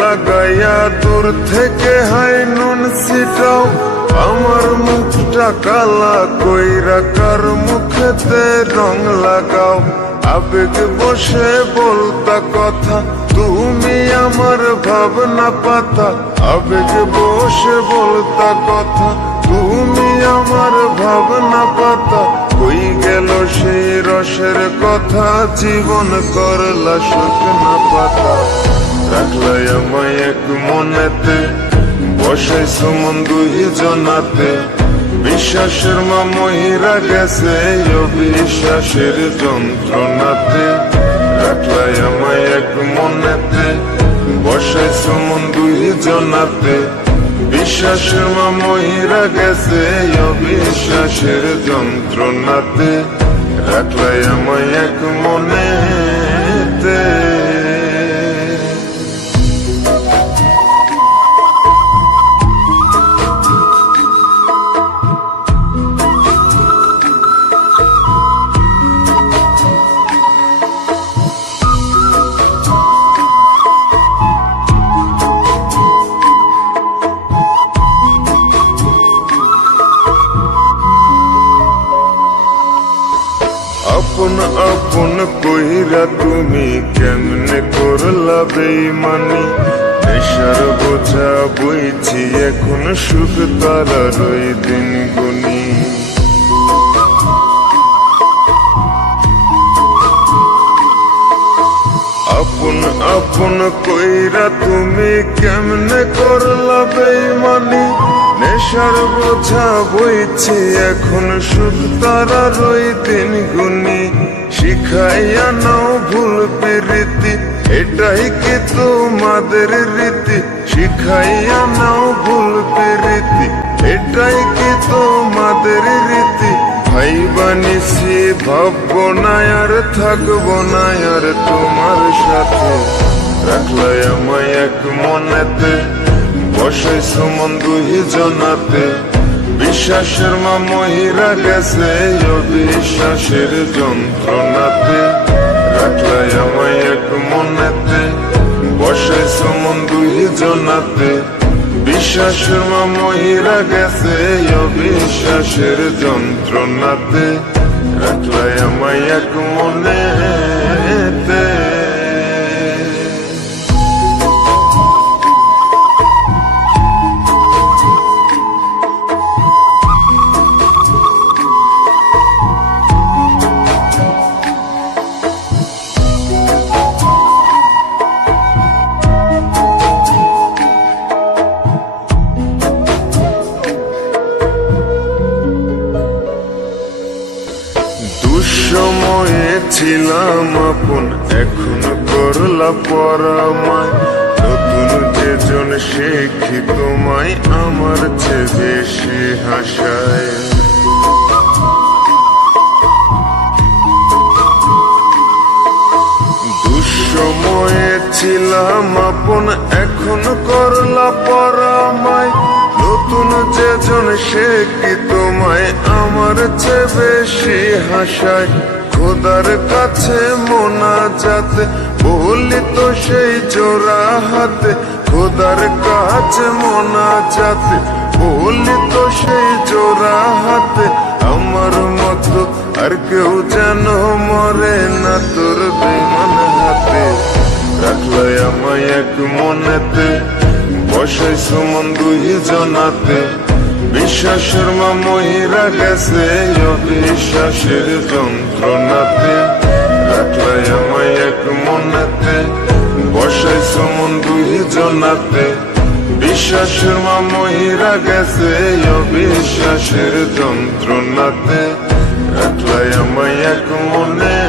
লাগাইয়া দূর থেকে হাই নুন ছিটাও, আমার মুখটা কালা কইরা কার মুখেতে রং লাগাও। আবেগ বসে বলতা কথা, তুমি আমার ভাবনা পাতা। আবেগ বসে বলতা কথা, তুমি আমার ভাবনা পাতা। কই গেল সেই রসের কথা, জীবন করলা শুকনা পাতা। রাখলাই আমায় এক মনেতে, বসাইছো মন দুই জনাতে। বিশ্বাসের মা মহিরা গেছে অবিশ্বাসের যন্ত্রণাতে। রাখলাই আমায় এক মনেতে, বসাইছো মন দুই জনাতে। বিশ্বাসের মা মহিরা গেছে অবিশ্বাসের যন্ত্রণাতে। রাখলাই আমায় এক মনেতে। আপন আপন কইরা তুমি কেমনে করলা বেইমানি। নেশার বোঝা বইছি এখন, সুখ তারার ওই দিন গুনি। আপন আপন কইরা তুমি কেমনে করলা বেইমানি। নেশার বোঝা বইছি এখন, সুখ তারার ওই দিন গুনি। শিখাইয়া নাও ভুল প্রীতি, এটাই কি তোমাদের রীতি। শিখাইয়া নাও ভুল প্রীতি, এটাই কি তোমাদের রীতি। ভাই বানিছি ভাববো না আর থাকবো না আর তোমার সাথে। রাখলাই আমায় এক মনেতে, বসাইছো মন দুই জনাতে। বিশ্বাসের মা মহিরা গেছে অবিশ্বাসের যন্ত্রণাতে। রাখলাই আমায় এক মনেতে, বসাইছো মন দুই জনাতে। বিশ্বাসের মা মহিরা গেছে অবিশ্বাসের যন্ত্রণাতে। রাখলাই আমায় এক মনেতে। দুঃসময়ে ছিলাম আপন, এখন করলা পরামায়। নতুন যেজন শেখি তোমায়, আমার চেয়ে বেশি হাসায়। দুঃসময়ে ছিলাম আপন, এখন করলা পরামায়। নতুন যেজন শেখি তোমায়, আমার চেয়ে বেশি হাসায়। খোদার কাছে মোনাজাতে বলি তো সেই জোড়া হাতে। খোদার কাছে মোনাজাতে বলি তো সেই জোড়া হাতে। আমার মতো আর কেউ যেন মরে না তোর বেমান হাতে। রাখলাই আমায় এক মনেতে, বসাইছো মন দুই জনাতে। বিশ্বাসের মা মহিরা গেছে অবিশ্বাসের যন্ত্রণাতে। রাখলাই আমায় এক মনেতে, বসাইছো মন দুই জনাতে। বিশ্বাসের মা মহিরা গেছে অবিশ্বাসের যন্ত্রণাতে। রাখলাই আমায় এক মনে।